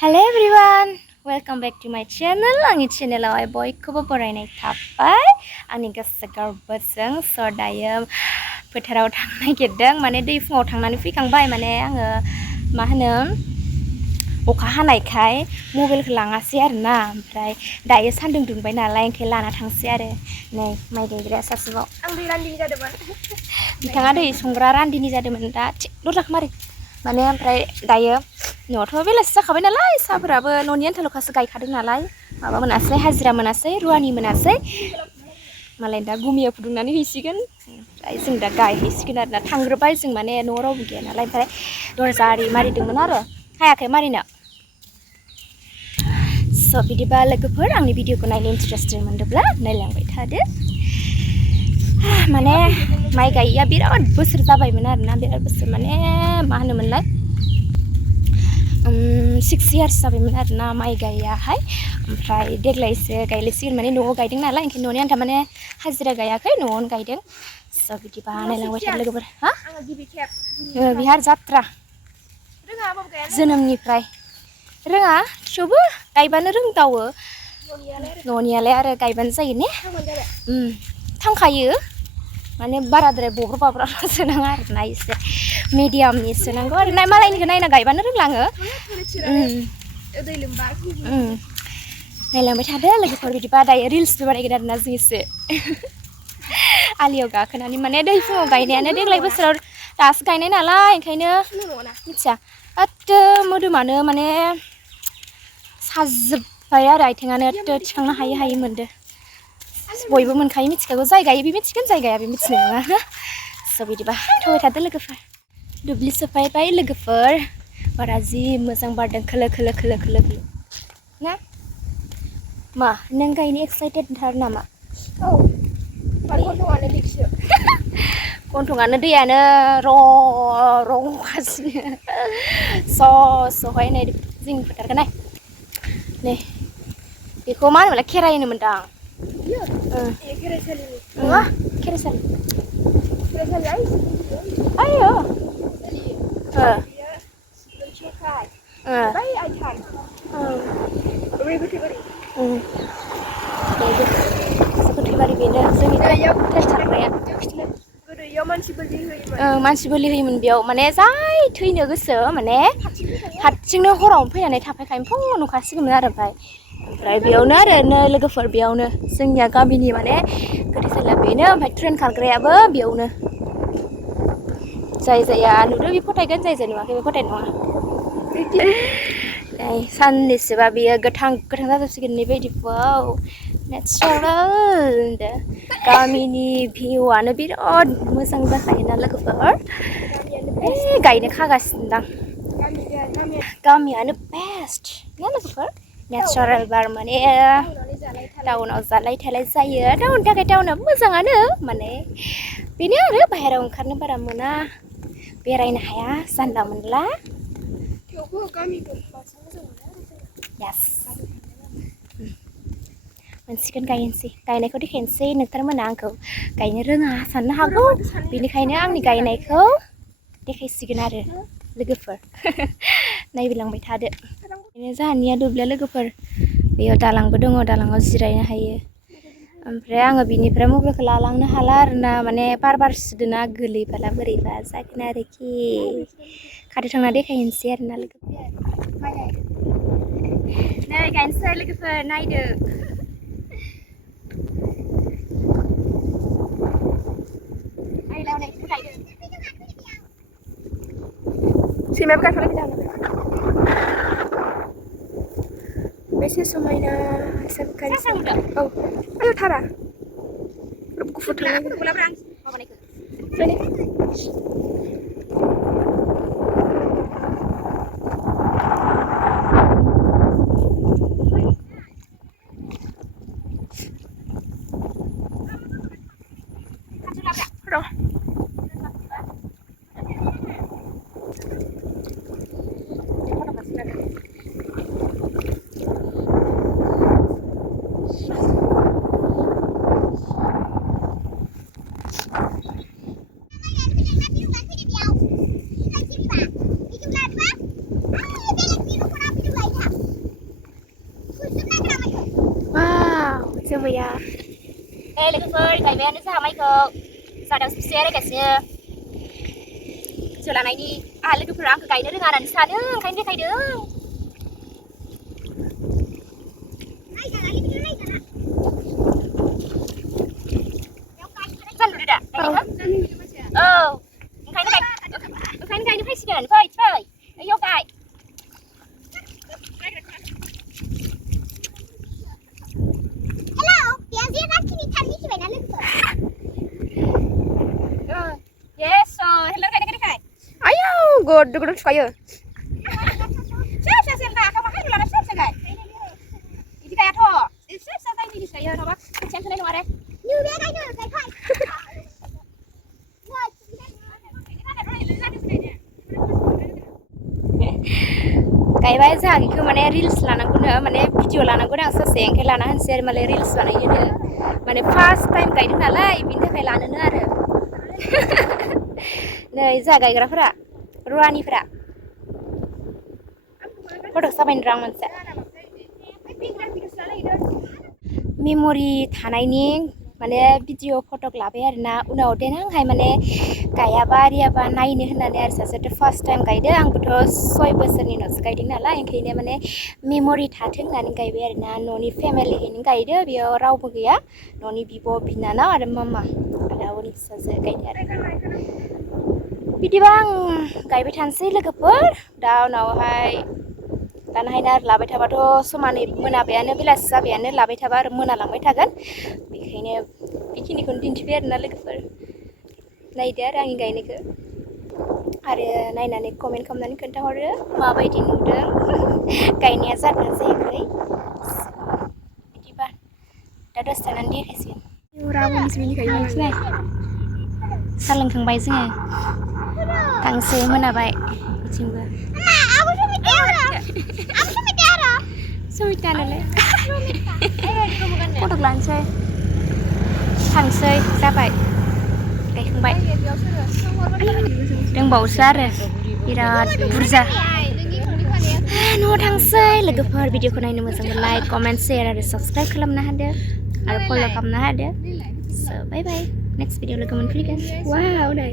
Hello everyone, welcome back to my channel. Ang channel ay boy ko barainai thapai. Ani gasagar basang so dayo फोथाराव थांनो नागिरदों माने दै फुङाव थांनानै फैखांबाय माने आङो मा होनो अखा हानायखाय मबाइलखौ लाङासै आरोना ओमफ्राय दायो सान्दुं दुंबाय नालाय ओंखाय लाना थांसै आरो नै माइ गायग्राया सासेबाव आं दै रान्दिनि जादोंमोन बिथाङा दै संग्रा रान्दिनि जादोंमोन दा दरजाखौ मारै माने ओमफ्राय दायो न'आवथ' बेलासि जाखाबाय नालाय साहाफोराबो न'नि आन्थाल'खासो गायखादों नालाय माबा मोनासै हाजिरा मोनासै रुवानि मोनासै मालाय दा गुमियाव फुदुंनानै हैसिगोन ओमफ्राय जों दा गायहैसिगोन आरोना थांग्रोबाय जों माने न'आव रावबो गैया नालाय ओमफ्राय दरजा आरि मारिदोंमोन आरो हायाखै मारिनो स' बिदिबा लोगोफोर आंनि भिडिअखौ नायनो इन्टारेस्टेड मोनदोंब्ला नायलांबाय थादो माने माइ गायैया बिराद बोसोर जाबायमोन आरोना बिराद बोसोर माने मा होनोमोनलाय 6 years जाबायमोन आरोना माइ गायैयाहाय ओमफ्राय देग्लायसो गायलायसिगोन माने न'आव गायदों नालाय ओंखायनो न'नि आन्था माने हाजिरा गायाखै न'आवनो गायदों स' बिदिबा नायलांबाय थादो लोगोफोर हा बिहार जात्रा जोनोमनिफ्राय रोङा थेवबो गायबानो रोंदावो न'नियालाय आरो गायबानो जायो ने थांखायो माने बाराद्राय बब्र' बाब्रा सोनाङा आरोना एसे मिडियामनि सोनांगौ आरो मालायनिखौ नायना गायबानो रोंलाङो नायलांबाय थादो लोगोफोर बिदिबा दायो रिल्सबो बानायगोन आरोना जों एसे आलियाव गाखोनानै माने दै फुङाव गायनायानो देग्लाय बोसोराव दासो गायनाय नालाय ओंखायनो मिथिया एत्तो मोदोमानो माने साजोब्बाय आरो आथिङानो एत्तो थिखांनो हायै हायै मोनदो बयबो मोनखायो मिथिखागौ जाय गायो बे मिथिगोन जाय गाया बे मिथिनाय नङा स' बिदिबा थबाय थादो लोगोफोर दुब्लि सफायबाय लोगोफोर बारा जि मोजां बारदों खोलो खोलो खोलो खोलो खोलो ना मा नों गायनो एक्साइटेडथार नामा औ गन्थंआनो दैसो गन्थंआनो दैयानो र' गगासिनो सहाय नाय जोंनि फोथारखौ नाय नै बेखौ मा होनोमोनलाय खेराइ होनोमोनदां खेराइसालि ayo गोथैबारि बेनो जोंनि मानसि बोलि होयोमोन बेयाव माने जाय थैनो गोसो माने हारसिंनो हरावनो फैनानै थाफैखायोमोन फुङाव नुखासिगौमोन आरो ओमफ्राय बेयावनो आरो लोगोफोर बेयावनो जोंनिया गामिनि माने गोथैसालिया बेनो ओमफ्राय ट्रेन खारग्रायाबो बेयावनो जाय जाया नुदों बे फोथायगोन जाय जाय नुवाखै बे फोथायनाय नङा नै साननैसोबा बेयो गोथां गोथां जाजोबसिगोन बेबायदि वाव नेचारेल गामिनि भिउआनो बिराद मोजां जाखायोना लोगोफोर गायनो खागासिनो दां गामियानो बेस्ट ना लोगोफोर नेचारेल बार माने टाउनाव जालाय थालाय जायो टाउननि थाखाय टाउनाबो मोजाङानो माने बेनो आरो बाहेरायाव ओंखारनो बारा मोना बेरायनो हाया जानला मोनला थेवबो गामिखौ बांसिन मोजां मोनो यास मोनसिगोन गायनोसै गायनायखौ देखायनोसै नोंथांमोना आंखौ गायनो रोङा साननो हागौ बेनिखायनो आंनि गायनायखौ देखायसिगोन आरो लोगोफोर नायबिलांबाय थादो बेनो जोंहानिया दुब्लिया लोगोफोर बेयाव दालांबो दङ दालाङाव जिरायनो हायो ओमफ्राय आङो बिनिफ्राय मबाइलखौ लालांनो हाला आरोना माने बार बारसोदोंना गोलैबोला बोरैबा जागोन आरोखि खाथियाव थांना देखायनोसै आरोना लोगोफोर नै गायनोसै लोगोफोर नायदो सैमायाबो गायफालायबाय बेसे समायना औ आयौ थारा गुफुर थांनांगौ lubaya. Logoफोर गायबायानो जोंहा माइखौ जादाव सबसे रायगासिनो जोलानायनि आहा लोगोफोरा आंखौ गायनो रोङा होननानै सानो ओंखायनो देखायदों जानलुदो दा गायनो औ ओंखायनो गायनो फैसिगोन फै ओइयाव गाय Yes, hello kai. Ayo, god sukayo. Siap enggak? Kamu makan dulu siap enggak? Ini kayak toh. Siap tadi ini saya apa? Kecil sekali nomornya. Ni udah kai. गायबाय जोंहा बेखौ माने रिल्स लानांगौनो माने भिडिअ लानांगौनो आं ससे ओंखाय लाना होनसै आरो माने रिल्स बानायनोनो माने फार्स्ट टाइम गायदों नालाय बिनि थाखाय लानोनो आरो नै जोंहा गायग्राफोरा रुवानिफोरा फटक साफायनो रां मोनसे मेम'रि थानायनि माने भिडिअ फटक लाबाय आरोना उनाव देनांहाय माने गायाबा आरियाबा नायनो होननानै आरो सासेथ' फार्स्ट टाइम गायदों आंबोथ' 6 बोसोरनि उनावसो गायदों नालाय ओंखायनो माने मेम'रि थाथों होननानै गायबाय आरोना न'नि फेमिलियैनो गायदो बेयाव रावबो गैया न'नि बिब' बिनानाव आरो मामा आरो आब'नि फिसाजो गायदो आरो बिदिबा आं गायबाय थानोसै लोगोफोर दा उनावहाय दानाहायनो आरो लाबाय थाबाथ' समानै मोनाबायानो बेलासि जाबायानो लाबाय थाबा आरो मोनालांबाय थागोन बेखायनो बेखिनिखौनो दिन्थिबाय आरोना लोगोफोर नायदो आरो आंनि गायनायखौ आरो नायनानै कमेन्ट खालामनानै खोन्थाहरो माबायदि नुदों गायनाया जादोंना जायाखै बिदिबा दा दसे थानानै देखायसिगोन सा लोंखांबाय जोङो थांसै मोनाबाय बिथिंबो सुमितानोलाय फटक लानोसै थांसै जाबाय गायखांबाय दंबावोसो आरो बिराद बुरजा न'आव थांसै लोगोफोर भिडिअखौ नायनो मोजां लाइक कमेन्ट शेयार आरो साबस्क्राइब खालामना होदो आरो फल' खालामना होदो स' बाय बाय नेक्स्ट भिडिअ लोगो मोनफिनगोन वाव नै